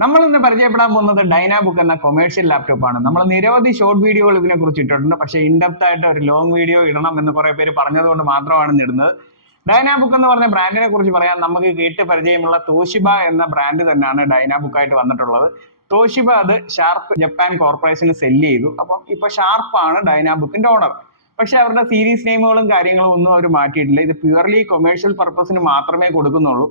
നമ്മൾ ഇന്ന് പരിചയപ്പെടാൻ പോകുന്നത് ഡൈനാബുക്ക് എന്ന കൊമേഴ്ഷ്യൽ ലാപ്ടോപ്പ് ആണ്. നമ്മൾ നിരവധി ഷോർട്ട് വീഡിയോകൾ ഇതിനെ കുറിച്ച് ഇട്ടിട്ടുണ്ട്. പക്ഷേ ഇൻഡെപ്ത് ആയിട്ട് ഒരു ലോങ് വീഡിയോ ഇടണം എന്ന് കുറെ പേര് പറഞ്ഞതുകൊണ്ട് മാത്രമാണ് ഇടുന്നത്. ഡൈനാബുക്ക് എന്ന് പറഞ്ഞ ബ്രാൻഡിനെ കുറിച്ച് പറയാൻ നമുക്ക് കേട്ട് പരിചയമുള്ള തോഷിബ എന്ന ബ്രാൻഡ് തന്നെയാണ് ഡൈനാബുക്ക് ആയിട്ട് വന്നിട്ടുള്ളത്. തോഷിബ അത് ഷാർപ്പ് ജപ്പാൻ കോർപ്പറേഷന് സെല്ല് ചെയ്തു. അപ്പം ഇപ്പൊ ഷാർപ്പാണ് ഡൈനാബുക്കിന്റെ ഓണർ. പക്ഷെ അവരുടെ സീരീസ് നെയിമുകളും കാര്യങ്ങളും ഒന്നും അവർ മാറ്റിയിട്ടില്ല. ഇത് പ്യുവർലി കൊമേഴ്ഷ്യൽ പർപ്പസിന് മാത്രമേ കൊടുക്കുന്നുള്ളൂ.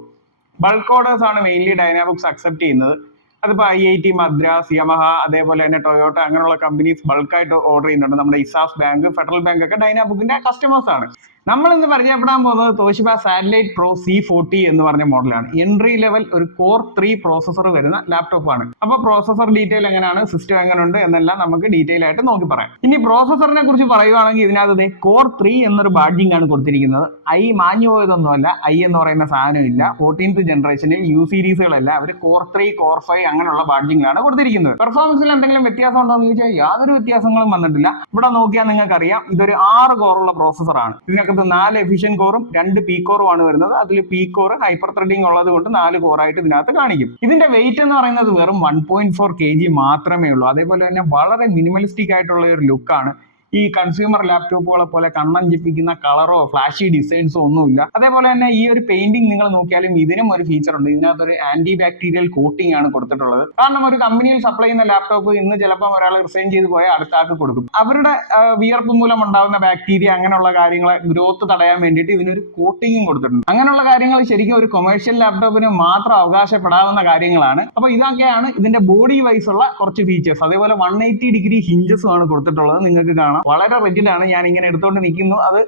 ബൾക്ക് ഓർഡേഴ്സ് ആണ് മെയിൻലി ഡൈനാബുക്സ് അക്സെപ്റ്റ് ചെയ്യുന്നത്. അതിപ്പോൾ IIT മദ്രാസ്, യമഹ, അതേപോലെ തന്നെ ടൊയോട്ട അങ്ങനെയുള്ള കമ്പനീസ് ബൾക്കായിട്ട് ഓർഡർ ചെയ്യുന്നുണ്ട്. നമ്മുടെ ഇസാഫ് ബാങ്ക്, ഫെഡറൽ ബാങ്ക് ഒക്കെ ഡൈനാബുക്കിന്റെ കസ്റ്റമേഴ്സ് ആണ്. നമ്മൾ ഇന്ന് പരിചയപ്പെടാൻ പോകുന്നത് തോഷിബ സാറ്റലൈറ്റ് പ്രോ C40 എന്ന് പറഞ്ഞ മോഡലാണ്. എൻട്രി ലെവൽ ഒരു കോർ 3 പ്രോസസർ വരുന്ന ലാപ്ടോപ്പ് ആണ്. അപ്പോൾ പ്രോസസർ ഡീറ്റെയിൽ എങ്ങനെയാണ്, സിസ്റ്റം എങ്ങനെയുണ്ട് എന്നെല്ലാം നമുക്ക് ഡീറ്റെയിൽ ആയിട്ട് നോക്കി പറയാം. ഇനി പ്രോസസറിനെ കുറിച്ച് പറയുവാണെങ്കിൽ ഇതിനകത്ത് കോർ 3 എന്നൊരു ബാഡ്ജിങ് ആണ് കൊടുത്തിരിക്കുന്നത്. ഐ മാഞ്ഞു പോയതൊന്നുമല്ല, ഐ എന്ന് പറയുന്ന സാധനം ഇല്ല. 14th ജനറേഷനിൽ U സീരീസുകളല്ല, അവർ കോർ 3, കോർ 5 അങ്ങനെയുള്ള ബാഡ്ജിങ്ങിലാണ് കൊടുത്തിരിക്കുന്നത്. പെർഫോമൻസിൽ എന്തെങ്കിലും വ്യത്യാസം ഉണ്ടോ എന്ന് ചോദിച്ചാൽ യാതൊരു വ്യത്യാസങ്ങളും വന്നിട്ടില്ല. ഇവിടെ നോക്കിയാൽ നിങ്ങൾക്ക് അറിയാം, ഇതൊരു 6 കോറുള്ള പ്രോസസർ ആണ്. ഇതിനകത്ത് 4 എഫിഷ്യൻ കോറും 2 പി കോറും ആണ് വരുന്നത്. അതിൽ പി കോർ ഹൈപ്പർ ത്രെഡിംഗ് ഉള്ളത് കൊണ്ട് 4 കോറായിട്ട് ഇതിനകത്ത് കാണിക്കും. ഇതിന്റെ വെയിറ്റ് എന്ന് പറയുന്നത് വെറും 1.4 kg മാത്രമേ ഉള്ളൂ. അതേപോലെ തന്നെ വളരെ മിനിമലിസ്റ്റിക് ആയിട്ടുള്ള ഒരു ലുക്കാണ്. ഈ കൺസ്യൂമർ ലാപ്ടോപ്പുകളെ പോലെ കണ്ണഞ്ചിപ്പിക്കുന്ന കളറോ ഫ്ലാഷി ഡിസൈൻസോ ഒന്നുമില്ല. അതേപോലെ തന്നെ ഈ ഒരു പെയിന്റിംഗ് നിങ്ങൾ നോക്കിയാലും ഇതിനും ഒരു ഫീച്ചർ ഉണ്ട്. ഇതിനകത്തൊരു ആന്റി ബാക്ടീരിയൽ കോട്ടിംഗ് ആണ് കൊടുത്തിട്ടുള്ളത്. കാരണം ഒരു കമ്പനിയിൽ സപ്ലൈ ചെയ്യുന്ന ലാപ്ടോപ്പ് ഇന്ന് ചിലപ്പോൾ ഒരാൾ റിസൈൻ ചെയ്ത് പോയാൽ അടുത്ത ആൾക്ക് കൊടുക്കും. അവരുടെ വിയർപ്പ് മൂലം ഉണ്ടാകുന്ന ബാക്ടീരിയ അങ്ങനെയുള്ള കാര്യങ്ങളെ ഗ്രോത്ത് തടയാൻ വേണ്ടിയിട്ട് ഇതിനൊരു കോട്ടിങ്ങും കൊടുത്തിട്ടുണ്ട്. അങ്ങനെയുള്ള കാര്യങ്ങൾ ശരിക്കും ഒരു കൊമേഴ്ഷ്യൽ ലാപ്ടോപ്പിന് മാത്രം അവകാശപ്പെടാവുന്ന കാര്യങ്ങളാണ്. അപ്പോൾ ഇതൊക്കെയാണ് ഇതിന്റെ ബോഡി വൈസ് ഉള്ള കുറച്ച് ഫീച്ചേഴ്സ്. അതേപോലെ 180 ഡിഗ്രി ഹിഞ്ചസും ആണ് കൊടുത്തിട്ടുള്ളത്. നിങ്ങൾക്ക് കാണാം, വളരെ റിജിഡ് ആണ്. ഞാൻ ഇങ്ങനെ എടുത്തുകൊണ്ട് നിൽക്കുന്നു, അത്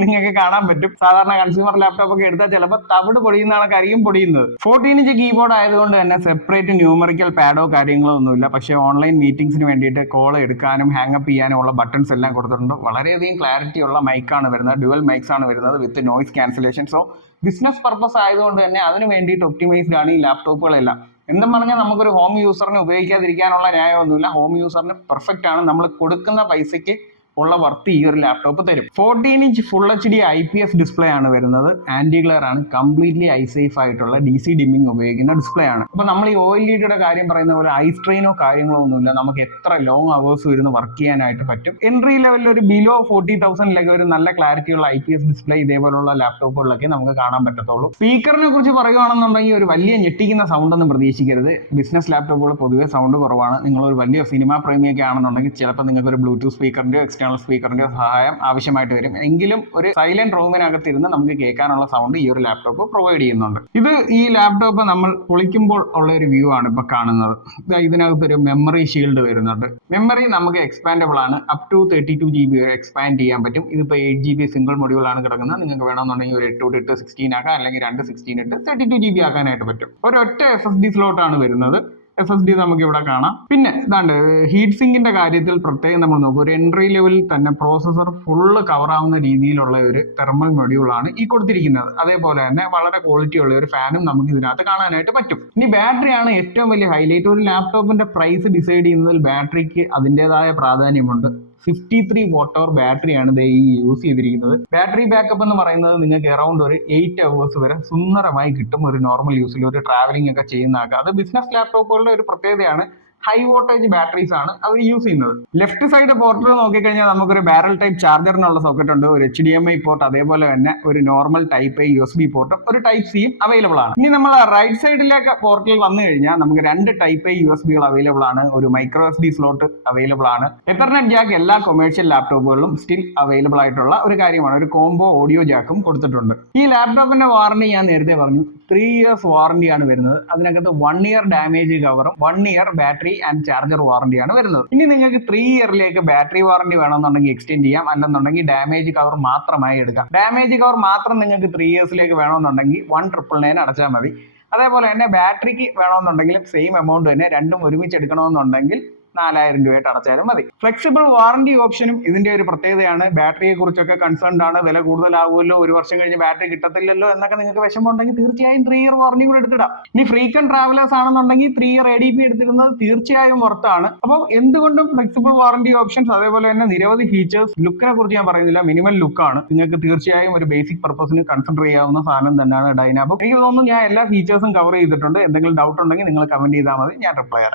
നിങ്ങൾക്ക് കാണാൻ പറ്റും. സാധാരണ കൺസ്യൂമർ ലാപ്ടോപ്പ് ഒക്കെ എടുത്താൽ ചിലപ്പോൾ തവിട് പൊടിയുന്നതാണ് കരിയും പൊടിയുന്നത്. 14 ഇഞ്ച് കീബോർഡ് ആയതുകൊണ്ട് തന്നെ സെപ്പറേറ്റ് ന്യൂമറിക്കൽ പാഡോ കാര്യങ്ങളോ ഒന്നുമില്ല. പക്ഷേ ഓൺലൈൻ മീറ്റിംഗ്സിന് വേണ്ടിയിട്ട് കോൾ എടുക്കാനും ഹാങ്ങപ്പ് ചെയ്യാനും ഉള്ള ബട്ടൺസ് എല്ലാം കൊടുത്തിട്ടുണ്ട്. വളരെയധികം ക്ലാരിറ്റി ഉള്ള മൈക്കാണ് വരുന്നത്. ഡ്യുവൽ മൈക്സ് ആണ് വരുന്നത് with noise cancellation. So business purpose ആയതുകൊണ്ട് തന്നെ അതിന് വേണ്ടിയിട്ട് ഒപ്റ്റിമൈസ്ഡ് ആണ് ഈ ലാപ്ടോപ്പുകളെല്ലാം. എന്തും പറഞ്ഞാൽ നമുക്കൊരു ഹോം യൂസറിന് ഉപയോഗിക്കാതിരിക്കാനുള്ള ന്യായമൊന്നുമില്ല. ഹോം യൂസറിന് പെർഫെക്റ്റ് ആണ്. നമ്മൾ കൊടുക്കുന്ന പൈസയ്ക്ക് ഉള്ള വർത്ത് ഈ ഒരു ലാപ്ടോപ്പ് തരും. 14 inch full HD IPS display ആണ് വരുന്നത്. ആന്റി ഗ്ലെയർ ആണ്. കംപ്ലീറ്റ്ലി ഐ സേഫ് ആയിട്ടുള്ള DC ഡിമ്മിങ് ഉപയോഗിക്കുന്ന ഡിസ്പ്ലേ ആണ്. അപ്പൊ നമ്മൾ ഈ OLED കാര്യം പറയുന്ന പോലെ ഐ സ്ട്രെയിനോ കാര്യങ്ങളോ ഒന്നുമില്ല. നമുക്ക് എത്ര ലോങ് അവേഴ്സ് ഇരുന്ന് വർക്ക് ചെയ്യാനായിട്ട് പറ്റും. എൻട്രി ലെവലിൽ ഒരു ബിലോ 40,000 ഒരു നല്ല ക്ലാരിറ്റിയുള്ള IPS ഡിസ്പ്ലേ ഇതേപോലുള്ള ലാപ്ടോപ്പുകളിലൊക്കെ നമുക്ക് കാണാൻ പറ്റത്തുള്ളൂ. സ്പീക്കറിനെ കുറിച്ച് പറയുകയാണെന്നുണ്ടെങ്കിൽ ഒരു വലിയ ഞെട്ടിക്കുന്ന സൗണ്ട് ഒന്നും പ്രതീക്ഷിക്കരുത്. ബിസിനസ് ലാപ്ടോപ്പുകൾ പൊതുവെ സൗണ്ട് കുറവാണ്. നിങ്ങൾ ഒരു വലിയ സിനിമ പ്രേമിയൊക്കെ ആണെന്നുണ്ടെങ്കിൽ ചിലപ്പോൾ നിങ്ങൾക്ക് ഒരു ബ്ലൂടൂത്ത് സ്പീക്കറിന്റെയോ സ്പീക്കറിന്റെ സഹായം ആവശ്യമായിട്ട് വരും. എങ്കിലും ഒരു സൈലന്റ് റൂമിനകത്ത് ഇരുന്ന് നമുക്ക് കേൾക്കാനുള്ള സൗണ്ട് ഈ ഒരു ലാപ്ടോപ്പ് പ്രൊവൈഡ് ചെയ്യുന്നുണ്ട്. ഇത് ഈ ലാപ്ടോപ്പ് നമ്മൾ പൊളിക്കുമ്പോൾ ഉള്ള ഒരു വ്യൂ ആണ് ഇപ്പൊ കാണുന്നത്. ഇതിനകത്ത് ഒരു മെമ്മറി ഷീൽഡ് വരുന്നുണ്ട്. മെമ്മറി നമുക്ക് എക്സ്പാൻഡബിൾ ആണ്. അപ് ടു 32 GB വരെ എക്സ്പാൻഡ് ചെയ്യാൻ പറ്റും. ഇതിപ്പോൾ 8 GB സിംഗിൾ മൊഡ്യൂൾ ആണ് കിടക്കുന്നത്. നിങ്ങൾക്ക് വേണമെന്നുണ്ടെങ്കിൽ ഒരു 8 ഇട്ട് 16 ആക്കാം, അല്ലെങ്കിൽ 2 16 ഇട്ട് 32 GB ആക്കാനായിട്ട് പറ്റും. ഒരൊറ്റ SSD സ്ലോട്ട് ആണ് വരുന്നത്. SSD നമുക്ക് ഇവിടെ കാണാം. പിന്നെ ഇതാണ്ട് ഹീറ്റ് സിങ്കിന്റെ കാര്യത്തിൽ പ്രത്യേകം നമ്മൾ നോക്കും. ഒരു എൻട്രി ലെവലിൽ തന്നെ പ്രോസസർ ഫുള്ള് കവർ ആവുന്ന രീതിയിലുള്ള ഒരു തെർമൽ മൊഡ്യൂൾ ആണ് ഈ കൊടുത്തിരിക്കുന്നത്. അതേപോലെ തന്നെ വളരെ ക്വാളിറ്റി ഉള്ള ഒരു ഫാനും നമുക്ക് ഇതിനകത്ത് കാണാനായിട്ട് പറ്റും. ഇനി ബാറ്ററിയാണ് ഏറ്റവും വലിയ ഹൈലൈറ്റ്. ഒരു ലാപ്ടോപ്പിന്റെ പ്രൈസ് ഡിസൈഡ് ചെയ്യുന്നതിൽ ബാറ്ററിക്ക് അതിൻ്റെതായ പ്രാധാന്യമുണ്ട്. 53 വാട്ട് ബാറ്ററിയാണ് ഇത് ഈ യൂസ് ചെയ്തിരിക്കുന്നത്. ബാറ്ററി ബാക്കപ്പ് എന്ന് പറയുന്നത് നിങ്ങൾക്ക് അറൗണ്ട് ഒരു 8 hours വരെ സുന്ദരമായി കിട്ടും. ഒരു നോർമൽ യൂസിൽ ഒരു ട്രാവലിംഗ് ഒക്കെ ചെയ്യുന്ന ആൾക്കാർ. അത് ബിസിനസ് ലാപ്ടോപ്പുകളുടെ ഒരു പ്രത്യേകതയാണ്. ഹൈ വോൾട്ടേജ് ബാറ്ററീസ് ആണ് അവർ യൂസ് ചെയ്യുന്നത്. ലെഫ്റ്റ് സൈഡ് പോർട്ടിൽ നോക്കിക്കഴിഞ്ഞാൽ നമുക്കൊരു ബാരൽ ടൈപ്പ് ചാർജറിനുള്ള സോക്കറ്റ് ഉണ്ട്, ഒരു HDMI പോർട്ട്, അതേപോലെ തന്നെ ഒരു നോർമൽ ടൈപ്പ് A USB പോർട്ടും ഒരു ടൈപ്പ് സിയും അവൈലബിൾ ആണ്. ഇനി നമ്മൾ റൈറ്റ് സൈഡിലേക്ക് പോർട്ടിൽ വന്നു കഴിഞ്ഞാൽ നമുക്ക് 2 ടൈപ്പ് A USB അവൈലബിൾ ആണ്. ഒരു മൈക്രോ SD സ്ലോട്ട് അവൈലബിൾ ആണ്. എത്തർനെറ്റ് ജാക്ക് എല്ലാ കൊമേഴ്ഷ്യൽ ലാപ്ടോപ്പുകളിലും സ്റ്റിൽ അവൈലബിൾ ആയിട്ടുള്ള ഒരു കാര്യമാണ്. ഒരു കോംബോ ഓഡിയോ ജാക്കും കൊടുത്തിട്ടുണ്ട്. ഈ ലാപ്ടോപ്പിന്റെ വാറണ്ടി ഞാൻ നേരത്തെ പറഞ്ഞു, 3 years വാറണ്ടി ആണ് വരുന്നത്. അതിനകത്ത് 1 year ഡാമേജ് കവറും 1 year ബാറ്ററി ആൻഡ് ചാർജർ വാറണ്ടിയാണ് വരുന്നത്. ഇനി നിങ്ങൾക്ക് 3 ഇയറിലേക്ക് ബാറ്ററി വാറണ്ടി വേണമെന്നുണ്ടെങ്കിൽ എക്സ്റ്റെൻഡ് ചെയ്യാം, അല്ലെന്നുണ്ടെങ്കിൽ ഡാമേജ് കവർ മാത്രമായി എടുക്കാം. ഡാമേജ് കവർ മാത്രം നിങ്ങൾക്ക് 3 ഇയേഴ്സിലേക്ക് വേണമെന്നുണ്ടെങ്കിൽ 1,999 അടച്ചാൽ മതി. അതേപോലെ തന്നെ ബാറ്ററിക്ക് വേണമെന്നുണ്ടെങ്കിൽ സെയിം എമൗണ്ട് തന്നെ രണ്ടും ഒരുമിച്ച് എടുക്കണമെന്നുണ്ടെങ്കിൽ 4000 രൂപയായിട്ട് അടച്ചാലും മതി. ഫ്ലെക്സിബിൾ വാറണ്ടി ഓപ്ഷനും ഇതിന്റെ ഒരു പ്രത്യേകതയാണ്. ബാറ്ററിയെ കുറിച്ചൊക്കെ കൺസേൺഡ് ആണ്, വില കൂടുതലാവുമല്ലോ, 1 വർഷം കഴിഞ്ഞ് ബാറ്ററി കിട്ടത്തില്ലല്ലോ എന്നൊക്കെ നിങ്ങൾക്ക് വിഷമം ഉണ്ടെങ്കിൽ തീർച്ചയായും 3 ഇയർ വാറണ്ടി കൂടെ എടുത്തിടാം. ഇനി ഫ്രീക്വന്റ് ട്രാവലേഴ്സ് ആണെന്നുണ്ടെങ്കിൽ 3 ഇയർ ADP എടുത്തിരുന്നത് തീർച്ചയായും വർത്താണ്. അപ്പോൾ എന്തുകൊണ്ടും ഫ്ലെക്സിബിൾ വാറണ്ടി ഓപ്ഷൻസ്, അതേപോലെ തന്നെ നിരവധി ഫീച്ചേഴ്സ്. ലുക്കിനെ കുറിച്ച് ഞാൻ പറയുന്നില്ല, മിനിമൽ ലുക്കാണ്. നിങ്ങൾക്ക് തീർച്ചയായും ഒരു ബേസിക് പർപ്പസിന് കൺസിഡർ ചെയ്യാവുന്ന സാധനം തന്നെയാണ് ഡൈനാബുക്ക്. എനിക്ക് തോന്നുന്നു ഞാൻ എല്ലാ ഫീച്ചേഴ്സും കവർ ചെയ്തിട്ടുണ്ട്. എന്തെങ്കിലും ഡൗട്ട് ഉണ്ടെങ്കിൽ നിങ്ങൾ കമന്റ് ചെയ്താൽ മതി, ഞാൻ റിപ്ലൈ തരാം.